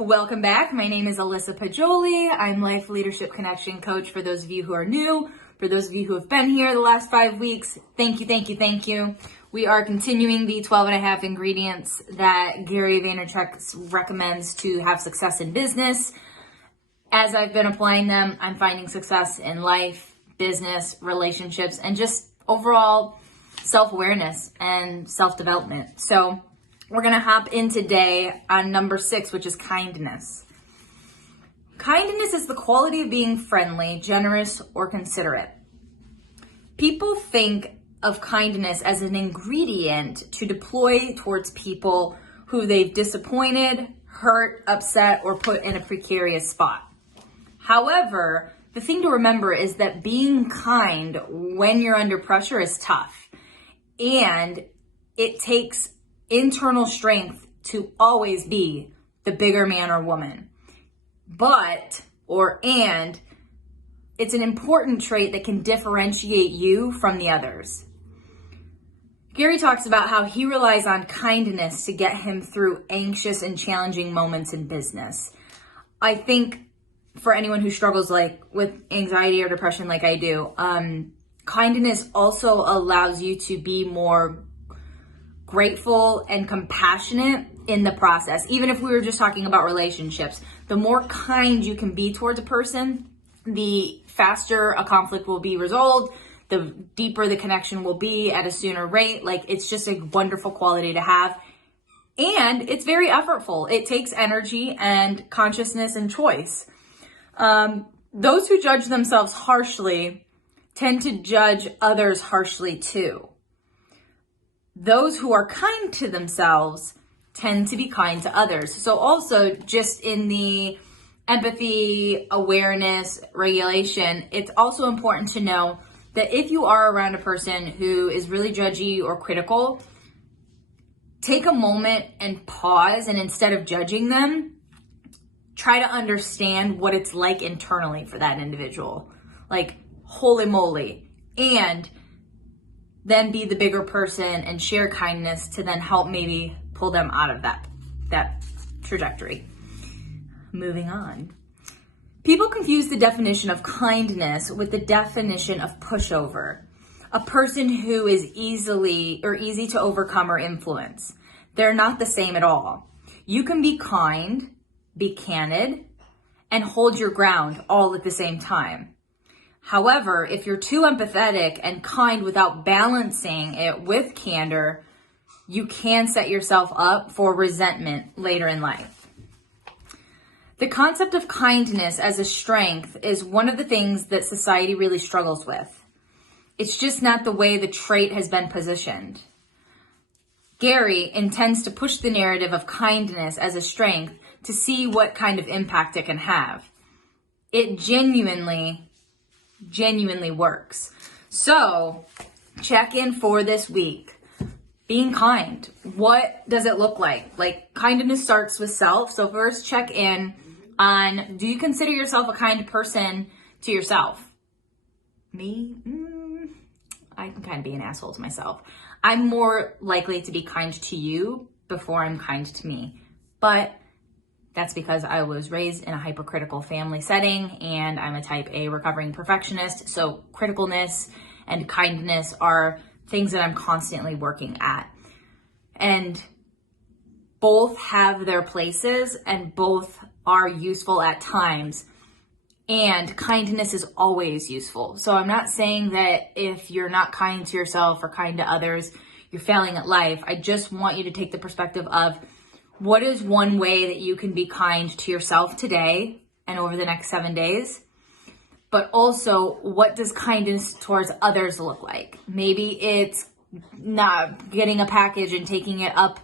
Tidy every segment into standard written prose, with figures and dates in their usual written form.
welcome back. My name is Alyssa Poggioli. I'm Life Leadership Connection Coach for those of you who are new. For those of you who have been here the last 5 weeks, thank you. We are continuing the 12 and a half ingredients that Gary Vaynerchuk recommends to have success in business. As I've been applying them, I'm finding success in life, business, relationships, and just overall self-awareness and self-development. So we're going to hop in today on number 6, which is kindness. Kindness is the quality of being friendly, generous, or considerate. People think of kindness as an ingredient to deploy towards people who they've disappointed, hurt, upset, or put in a precarious spot. However, the thing to remember is that being kind when you're under pressure is tough, and it takes internal strength to always be the bigger man or woman. It's an important trait that can differentiate you from the others. Gary talks about how he relies on kindness to get him through anxious and challenging moments in business. I think for anyone who struggles with anxiety or depression like I do, kindness also allows you to be more grateful and compassionate in the process. Even if we were just talking about relationships, the more kind you can be towards a person, the faster a conflict will be resolved, the deeper the connection will be at a sooner rate. It's just a wonderful quality to have. And it's very effortful. It takes energy and consciousness and choice. Those who judge themselves harshly tend to judge others harshly too. Those who are kind to themselves tend to be kind to others. So also just in the empathy, awareness, regulation, it's also important to know that if you are around a person who is really judgy or critical, take a moment and pause, and instead of judging them, try to understand what it's like internally for that individual. Holy moly. And then be the bigger person and share kindness to then help maybe pull them out of that trajectory. Moving on. People confuse the definition of kindness with the definition of pushover, a person who is easy to overcome or influence. They're not the same at all. You can be kind, be candid, and hold your ground all at the same time. However, if you're too empathetic and kind without balancing it with candor, you can set yourself up for resentment later in life. The concept of kindness as a strength is one of the things that society really struggles with. It's just not the way the trait has been positioned. Gary intends to push the narrative of kindness as a strength to see what kind of impact it can have. It genuinely works. So check in for this week. Being kind. What does it look like? Kindness starts with self. So first check in on, do you consider yourself a kind person to yourself? Me? I can kind of be an asshole to myself. I'm more likely to be kind to you before I'm kind to me. But that's because I was raised in a hypercritical family setting, and I'm a type A recovering perfectionist. So criticalness and kindness are things that I'm constantly working at. And both have their places and both are useful at times. And kindness is always useful. So I'm not saying that if you're not kind to yourself or kind to others, you're failing at life. I just want you to take the perspective of, what is one way that you can be kind to yourself today and over the next 7 days? But also, what does kindness towards others look like? Maybe it's not getting a package and taking it up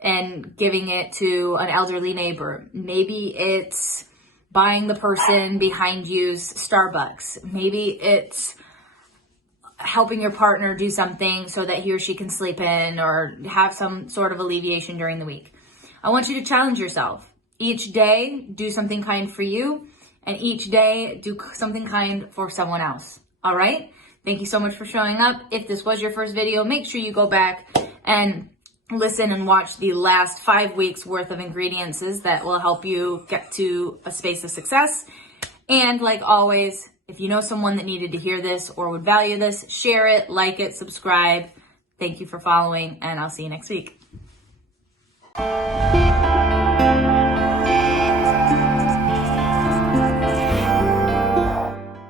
and giving it to an elderly neighbor. Maybe it's buying the person behind you's Starbucks. Maybe it's helping your partner do something so that he or she can sleep in or have some sort of alleviation during the week. I want you to challenge yourself. Each day, do something kind for you, and each day, do something kind for someone else. All right? Thank you so much for showing up. If this was your first video, make sure you go back and listen and watch the last 5 weeks worth of ingredients that will help you get to a space of success. And like always, if you know someone that needed to hear this or would value this, share it, like it, subscribe. Thank you for following, and I'll see you next week.